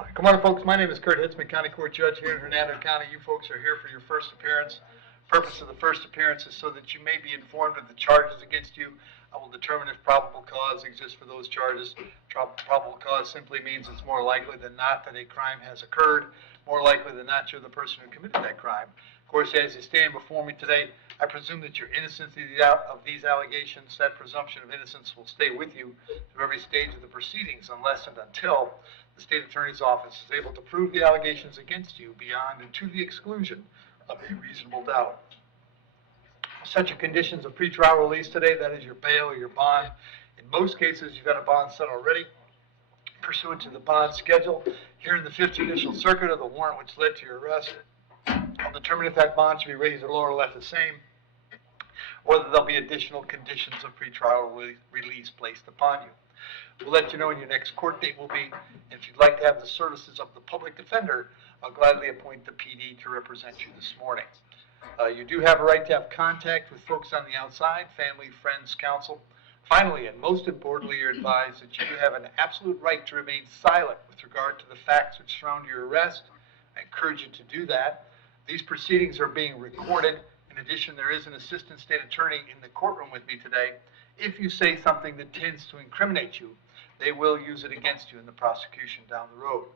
Good morning, folks. My name is Kurt Hitzemann, County Court Judge here in Hernando County. You folks are here for your first appearance. Purpose of the first appearance is so that you may be informed of the charges against you. I will determine if probable cause exists for those charges. Probable cause simply means it's more likely than not that a crime has occurred. More likely than not, you're the person who committed that crime. Of course, as you stand before me today, I presume that you're innocent of these allegations. That presumption of innocence will stay with you through every stage of the proceedings unless and until the State Attorney's Office is able to prove the allegations against you beyond and to the exclusion of a reasonable doubt. Set your conditions of pretrial release today, that is your bail or your bond. In most cases, you've got a bond set already pursuant to the bond schedule. Here in the 5th Judicial Circuit, or the warrant which led to your arrest, I'll determine if that bond should be raised or lower or left the same, or that there'll be additional conditions of pretrial release placed upon you. We'll let you know when your next court date will be. If you'd like to have the services of the public defender, I'll gladly appoint the PD to represent you this morning. You do have a right to have contact with folks on the outside, family, friends, counsel. Finally, and most importantly, you're advised that you have an absolute right to remain silent with regard to the facts which surround your arrest. I encourage you to do that. These proceedings are being recorded. In addition, there is an assistant state attorney in the courtroom with me today. If you say something that tends to incriminate you, they will use it against you in the prosecution down the road.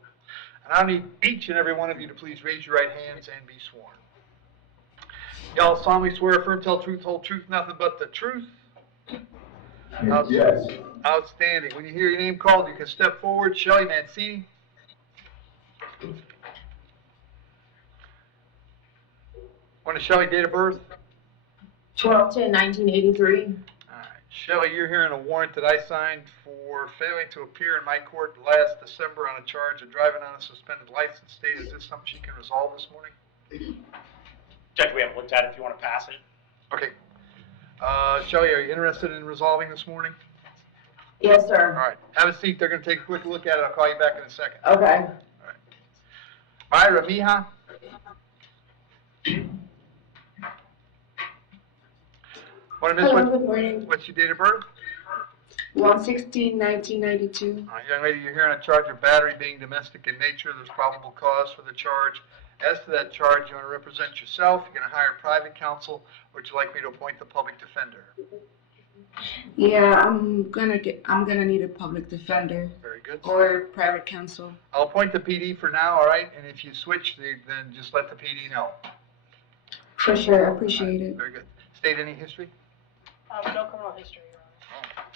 And I need each and every one of you to please raise your right hands and be sworn. Y'all solemnly swear, affirm, tell truth, whole truth, nothing but the truth? Yes. Outstanding. When you hear your name called, you can step forward. Shelley Mancini. When is Shelley date of birth? 12/10/1983. All right. Shelley, you're hearing a warrant that I signed for failing to appear in my court last December on a charge of driving on a suspended license state. Is this something she can resolve this morning? Judge, we haven't looked at it if you want to pass it. Okay. Shelley, are you interested in resolving this morning? Yes, sir. All right. Have a seat. They're going to take a quick look at it. I'll call you back in a second. Okay. All right. Myra Mija. Hello, good morning. What's your date of birth? 1/16/1992. Young lady, you're here on a charge of battery being domestic in nature. There's probable cause for the charge. As to that charge, you want to represent yourself, you're going to hire private counsel, or would you like me to appoint the public defender? Yeah, I'm gonna need a public defender. Very good. Or private counsel. I'll appoint the PD for now, all right? And if you switch, then just let the PD know. For sure, I appreciate it. Very good. State any history? No criminal history, Your Honor.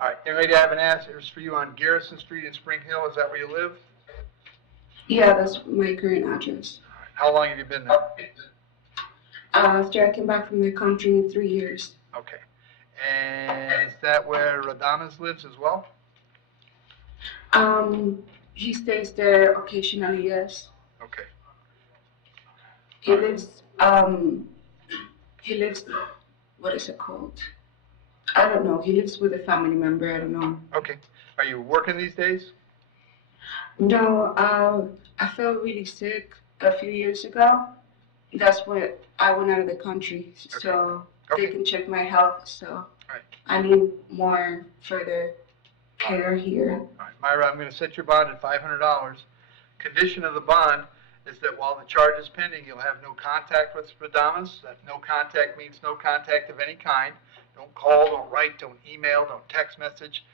All right, young lady, I have an address for you on Garrison Street in Spring Hill. Is that where you live? Yeah, that's my current address. All right. How long have you been there? After I came back from the country in 3 years. Okay. And is that where Radames lives as well? He stays there occasionally, yes. Okay. He lives, what is it called? I don't know. He lives with a family member, I don't know. Okay. Are you working these days? No, I felt really sick a few years ago. That's when I went out of the country, so they can check my health. So Right. I need more further care here. All right, Myra, I'm going to set your bond at $500. Condition of the bond is that while the charge is pending, you'll have no contact with Radames. That no contact means no contact of any kind. Don't call, don't write, don't email, don't text message.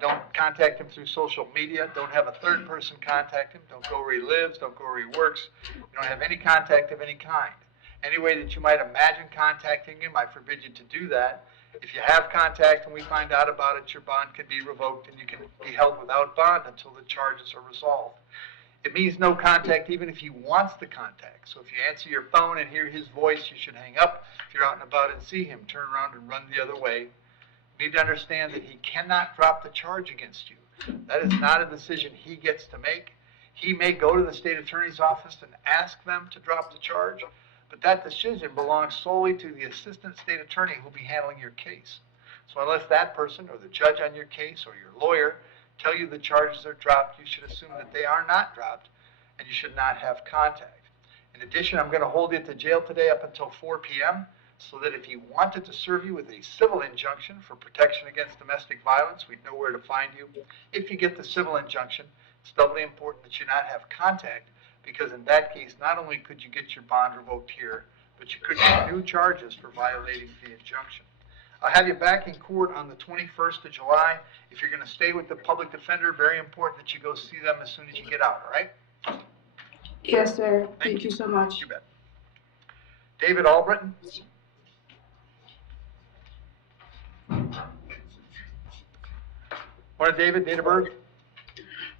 Don't contact him through social media. Don't have a third person contact him. Don't go where he lives. Don't go where he works. You don't have any contact of any kind. Any way that you might imagine contacting him, I forbid you to do that. If you have contact and we find out about it, your bond can be revoked and you can be held without bond until the charges are resolved. It means no contact even if he wants the contact. So if you answer your phone and hear his voice, you should hang up. If you're out and about and see him, turn around and run the other way. You need to understand that he cannot drop the charge against you. That is not a decision he gets to make. He may go to the state attorney's office and ask them to drop the charge, but that decision belongs solely to the assistant state attorney who will be handling your case. So unless that person or the judge on your case or your lawyer tell you the charges are dropped, you should assume that they are not dropped and you should not have contact. In addition, I'm going to hold you at the jail today up until 4 p.m. so that if he wanted to serve you with a civil injunction for protection against domestic violence, we'd know where to find you. If you get the civil injunction, It's doubly important that you not have contact, because in that case, not only could you get your bond revoked here, but you could get new charges for violating the injunction. I'll have you back in court on the 21st of July. If you're going to stay with the public defender, very important that you go see them as soon as you get out, all right? Yes, sir. Thank you so much. You bet. David Albritton? Morning, David. Date of birth?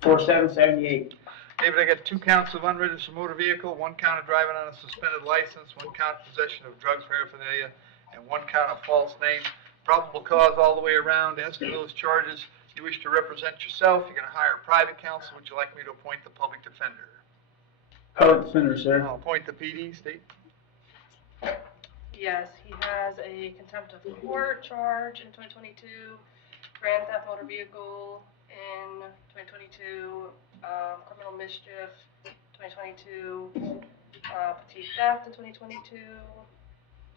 4778. David, I got 2 counts of unregistered motor vehicle, 1 count of driving on a suspended license, 1 count of possession of drugs paraphernalia, and 1 count of false name. Probable cause all the way around. As to those charges, you wish to represent yourself. You're going to hire a private counsel. Would you like me to appoint the public defender? Public defender, sir. I'll appoint the PD, State. Yes, he has a contempt of court charge in 2022, grand theft motor vehicle in 2022, criminal mischief 2022, petite theft in 2022,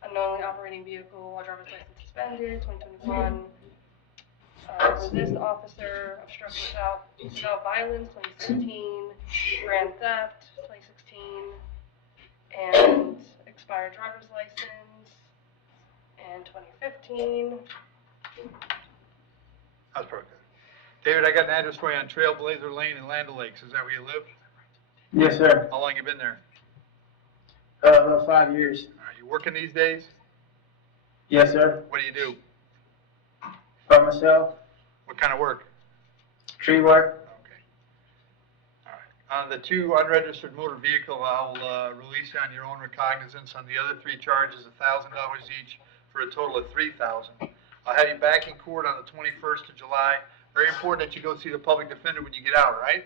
unknowingly operating vehicle while driver's license suspended 2021, resist officer, obstruction without violence 2016, grand theft 2016, and expired driver's license in 2015. That's perfect. David, I got an address for you on Trailblazer Lane in Land O'Lakes. Is that where you live? Yes, sir. How long you been there? About 5 years. Are you working these days? Yes, sir. What do you do? By myself. What kind of work? Tree work. Okay. All right. On the 2 unregistered motor vehicle, I'll release you on your own recognizance. On the other 3 charges, $1,000 each for a total of $3,000. I'll have you back in court on the 21st of July. Very important that you go see the public defender when you get out, all right?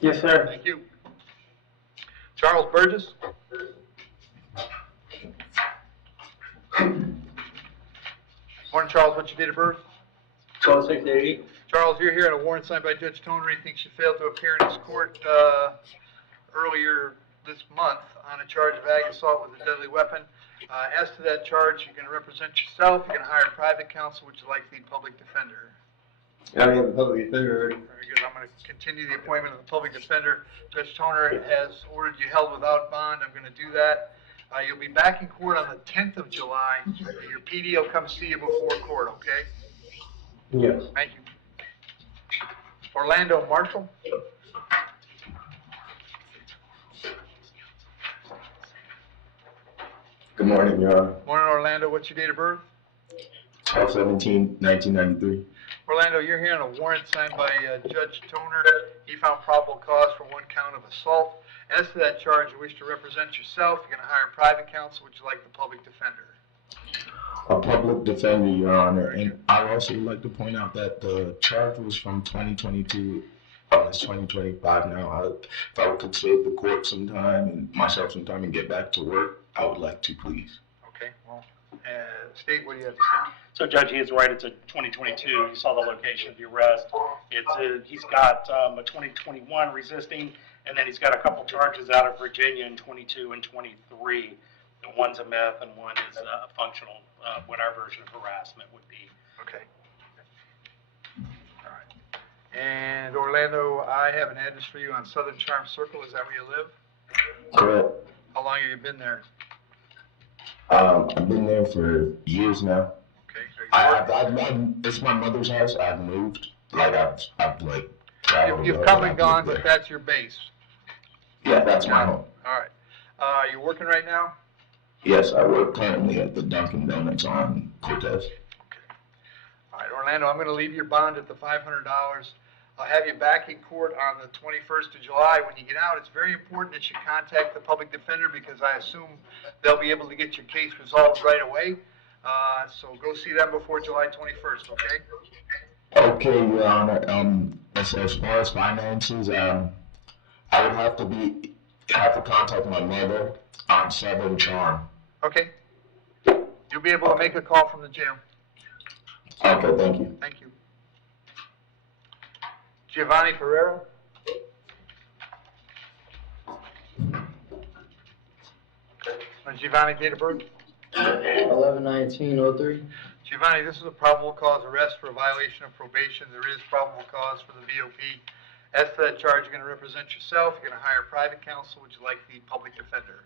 Yes, sir. Thank you. Charles Burgess? Morning, Charles. What's your date of birth? 12688. Charles, you're here on a warrant signed by Judge Toner. He thinks you failed to appear in his court earlier this month on a charge of ag assault with a deadly weapon. As to that charge, you're going to represent yourself. You're going to hire a private counsel. Would you like the public defender? I have a public defender already. Very good. I'm going to continue the appointment of the public defender. Judge Toner has ordered you held without bond. I'm going to do that. You'll be back in court on the 10th of July. Your PD will come see you before court, okay? Yes. Thank you. Orlando Marshall? Good morning, Your Honor. Morning, Orlando. What's your date of birth? 12/17/1993. Orlando, you're here on a warrant signed by Judge Toner. He found probable cause for 1 count of assault. As to that charge, you wish to represent yourself. You're going to hire a private counsel. Would you like the public defender? A public defender, Your Honor. And I would also like to point out that the charge was from 2022. It's 2025 now. If I could save the court some time and myself some time and get back to work, I would like to, please. Okay, well, State, what do you have to say? So Judge, he is right, it's a 2022, you saw the location of the arrest. He's got a 2021 resisting, and then he's got a couple charges out of Virginia in 22 and 23. One's a meth and one is a functional, what our version of harassment would be. Okay. All right. And Orlando, I have an address for you on Southern Charm Circle. Is that where you live? Correct. How long have you been there? I've been there for years now. Okay. Are you working? It's my mother's house. I've moved. Like I've like traveled. You've come and gone, but that's your base. Yeah, that's my home. All right. Are you working right now? Yes, I work currently at the Dunkin' Donuts on Cortez. Okay. All right, Orlando, I'm going to leave your bond at the $500. I'll have you back in court on the 21st of July. When you get out, it's very important that you contact the public defender because I assume they'll be able to get your case resolved right away. So go see them before July 21st, okay? Okay, Your Honor. As far as finances, I would have to contact my mother on Southern Charm. Okay. You'll be able to make a call from the jail. Okay, thank you. Thank you. Giovanni Ferrero? Giovanni, date of birth? 11/19/03. Giovanni, this is a probable cause arrest for a violation of probation. There is probable cause for the VOP. As to that charge, you're going to represent yourself, you're going to hire private counsel. Would you like the public defender?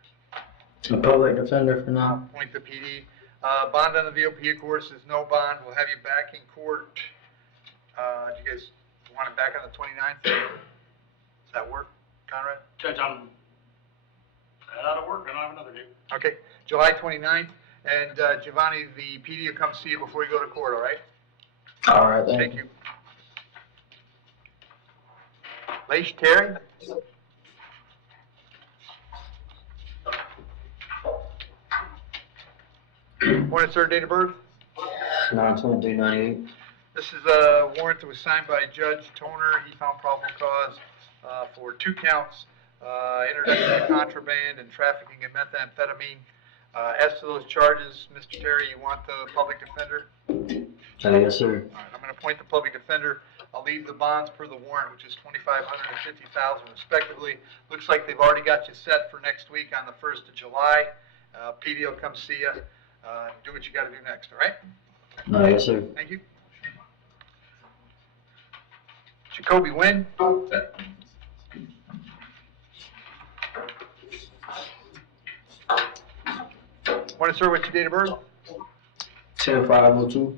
A public defender for now. Appoint the PD. Bond on the VOP, of course, is no bond. We'll have you back in court. Do you guys want it back on the 29th? Does that work, Conrad? Judge, I'm out of work, I don't have another date. Okay, July 29th. And Giovanni, the PD will come see you before you go to court, all right? All right, Thank you. Leish Terry? Morning, sir. Date of birth? 9/23/98. This is a warrant that was signed by Judge Toner. He found probable cause for 2 counts, introduction of contraband and trafficking of methamphetamine. As to those charges, Mr. Terry, you want the public defender? Yes, sir. All right, I'm going to appoint the public defender. I'll leave the bonds per the warrant, which is $2,500 and $50,000 respectively. Looks like they've already got you set for next week on the 1st of July. PD will come see you. Do what you got to do next, all right? Yes, sir. Thank you. Jacoby Wynn? Morning, sir. What's your date of birth? 10/5/02.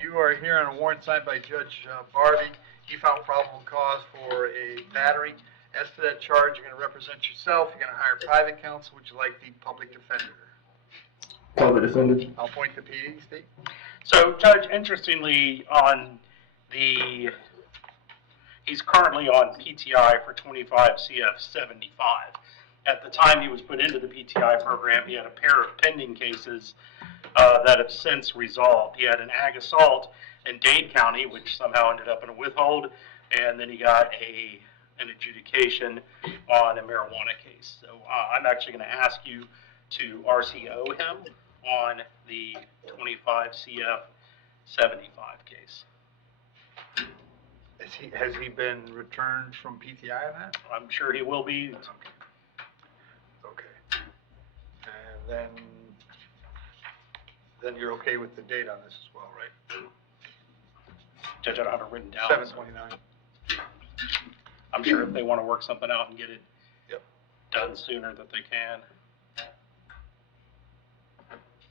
You are here on a warrant signed by Judge Barbie. He found probable cause for a battery. As to that charge, you're going to represent yourself. You're going to hire private counsel. Would you like the public defender? Public defender. I'll appoint the PD, Steve. So, Judge, interestingly, he's currently on PTI for 25 CF 75. At the time he was put into the PTI program, he had a pair of pending cases that have since resolved. He had an ag assault in Dade County, which somehow ended up in a withhold, and then he got an adjudication on a marijuana case. So I'm actually going to ask you to RCO him on the 25 CF 75 case. Has he been returned from PTI on that? I'm sure he will be. Okay. And then you're okay with the date on this as well, right? Judge, I don't have it written down. 7/29. I'm sure if they want to work something out and get it Yep. done sooner that they can.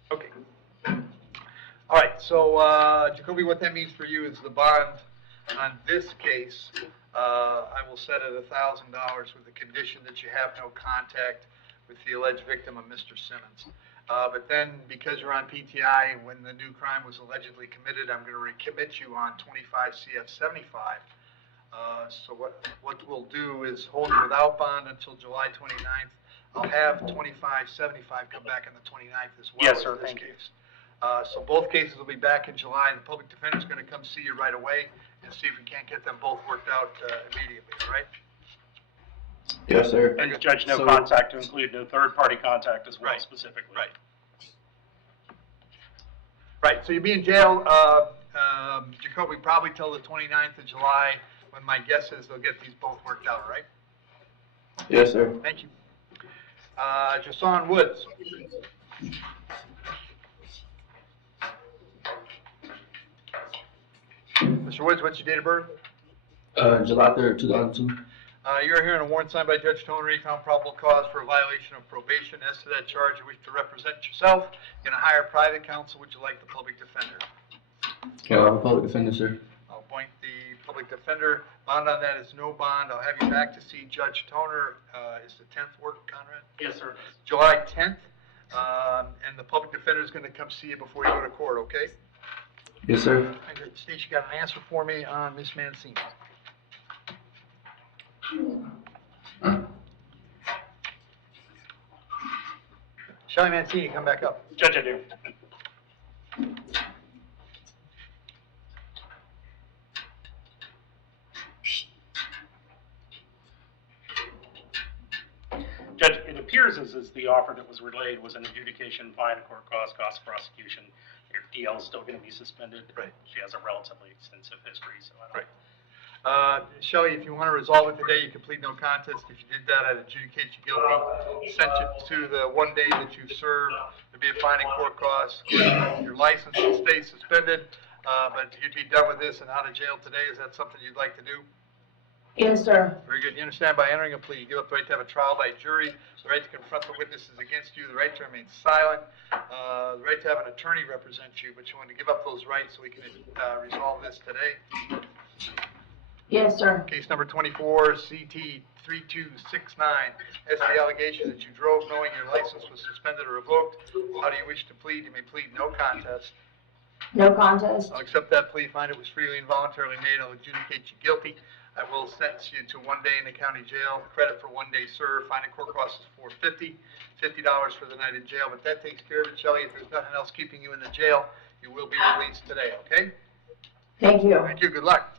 Okay. All right, so Jacoby, what that means for you is the bond on this case, I will set at $1,000 with the condition that you have no contact with the alleged victim of Mr. Simmons. But then, because you're on PTI, when the new crime was allegedly committed, I'm going to recommit you on 25 CF 75. So what we'll do is hold you without bond until July 29th. I'll have 25 75 come back on the 29th as well. Yes, sir, in this thank you. case. So both cases will be back in July. The public defender is going to come see you right away and see if we can't get them both worked out immediately, all right? Yes, sir. And Judge, no So- contact to include no third-party contact as well Right, specifically. right. Right, so you'll be in jail, Jacoby, probably till the 29th of July, when my guess is they'll get these both worked out, all right? Yes, sir. Thank you. Jason Woods. Mr. Woods, what's your date of birth? July 3rd, 2002. You're here on a warrant signed by Judge Toner. He found probable cause for a violation of probation. As to that charge, you wish to represent yourself. You're going to hire private counsel. Would you like the public defender? I'm a public defender, sir. I'll appoint the public defender. Bond on that is no bond. I'll have you back to see Judge Toner. Is the 10th work, Conrad? Yes, sir. July 10th. And the public defender is going to come see you before you go to court, okay? Yes, sir. Stacey, you got an answer for me on Miss Mancini? Shelley Mancini, come back up. Judge, I do. Judge, it appears as the offer that was relayed was an adjudication, fine, court cost of prosecution. Your DL is still going to be suspended. Right. She has a relatively extensive history, so I don't. Right. Shelley, if you want to resolve it today, you can plead no contest. If you did that, I'd adjudicate you guilty, sent you to the 1 day that you've served. There'd be a fine and court cost. Your license will stay suspended, but you'd be done with this and out of jail today. Is that something you'd like to do? Yes, sir. Very good. You understand by entering a plea, you give up the right to have a trial by jury, the right to confront the witnesses against you, the right to remain silent, the right to have an attorney represent you, but you want to give up those rights so we can resolve this today. Yes, sir. Case number 24, CT 3269. That's the allegation that you drove knowing your license was suspended or revoked. How do you wish to plead? You may plead no contest. No contest. I'll accept that plea, find it was freely and voluntarily made, I'll adjudicate you guilty. I will sentence you to 1 day in the county jail, credit for 1 day served, fine and court cost is $450, $50 for the night in jail, but that takes care of it, Shelley. If there's nothing else keeping you in the jail, you will be released today, okay? Thank you. Thank you, good luck.